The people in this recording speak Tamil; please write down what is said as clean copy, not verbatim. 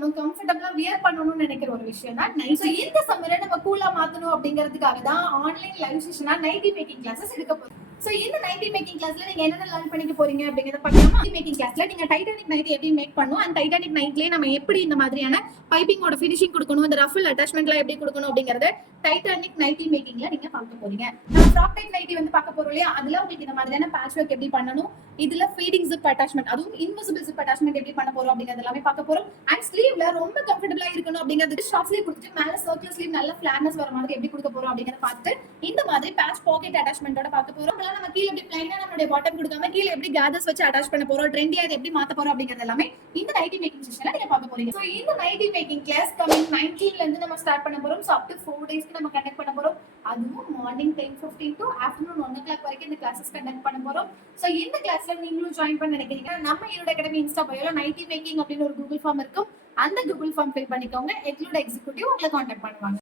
இருக்கணும், கம்ஃபர்டபிளா வியர் பண்ணணும்னு நினைக்கிற ஒரு விஷயம் தான் நைட்டி. இந்த சம்மரை நம்ம கூலா மாத்தணும் அப்படிங்கிறதுக்காக தான் ஆன்லைன் லைவ் செஷனா நைட்டி மேக்கிங் கிளாஸஸ் எடுக்க போறோம். சோ இந்த நைட்டி மேக்கிங் கிளாஸ்ல நீங்க என்ன லேர்ன் பண்ணிக்க போறீங்க அப்படிங்கறத பார்க்கலாம். நைட்டி மேக்கிங் கிளாஸ்ல நீங்க டைட்டானிக் நைட்டி எப்படி மேக் பண்ணனும், அந்த டைட்டானிக் நைட்லயே நம்ம எப்படி இந்த மாதிரியான பைப்பிங்கோட ஃபினிஷிங் கொடுக்கணும், இந்த ரஃபிள் அட்டாச்மெண்ட்லாம் எப்படி கொடுக்கணும் அப்படிங்கறத டைட்டானிக் நைட்டி மேக்கிங்ல நீங்க பார்க்க போறீங்க. நம்ம ஃப்ராக் டைப் நைட்டி வந்து பார்க்க போறோம் இல்லையா, அதுல உங்களுக்கு இந்த மாதிரியான பேட்ச் ஒர்க் எப்படி பண்ணணும், இதுல ஃபீடிங் ஜிப் அட்டாச்மெண்ட், அதுவும் இன்விசிபிள் ஜிப் அட்டாச்மெண்ட் எப்படி பண்ண போறோம் அப்படிங்கறது எல்லாமே பார்க்க போறோம். அண்ட் ஸ்லீவ்ல ரொம்ப கம்ஃபர்டபிளா இருக்கணும் அப்படிங்கிறது ஷார்ட் ஸ்லீவ் கொடுத்துட்டு மேல சர்க்குலர் ஸ்லீவ் நல்ல ஃபிளாட்னஸ் வர மாதிரி எப்படி கொடுக்க போறோம் அப்படிங்கறத பார்த்து இந்த மாதிரி பேட்ச் பாக்கெட் அட்டாச்மெண்டோட பார்க்க போறோம். நம்ம கீழ எப்படி பிளைனா நம்மளுடைய பாட்டம் கொடுக்காம கீழ எப்படி கேதர்ஸ் வச்சு அட்டாச் பண்ண போறோம், ட்ரெண்டியா இதை எப்படி மாத்த போறோம் அப்படிங்கறது எல்லாமே இந்த நைட்டி மேக்கிங் செஷன்ல நீங்க பார்க்க போறீங்க. சோ இந்த நைட்டி மேக்கிங் கிளாஸ் கமிங் 19ல இருந்து நம்ம ஸ்டார்ட் பண்ண போறோம். சோ அப் டு 4 டேஸ்க்கு நம்ம கண்டக்ட் பண்ண போறோம். அதுவும் மார்னிங் 10:15 டு ஆஃப்டர்நூன் 1 o'clock வரைக்கும் இந்த கிளாसेस கண்டக்ட் பண்ண போறோம். சோ இந்த கிளாஸ்ல நீங்களும் ஜாயின் பண்ண நினைக்கிறீங்க, நம்ம ஈரோடு அகாடமி இன்ஸ்டா பயோல நைட்டி மேக்கிங் அப்படின்னு ஒரு கூகுள் ஃபார்ம் இருக்கும். அந்த கூகுள் ஃபார்ம் ஃபில் பண்ணிக்கோங்க. எக்லூட் எக்ஸிக்யூட்டிவ் உங்களை கான்டாக்ட் பண்ணுவாங்க.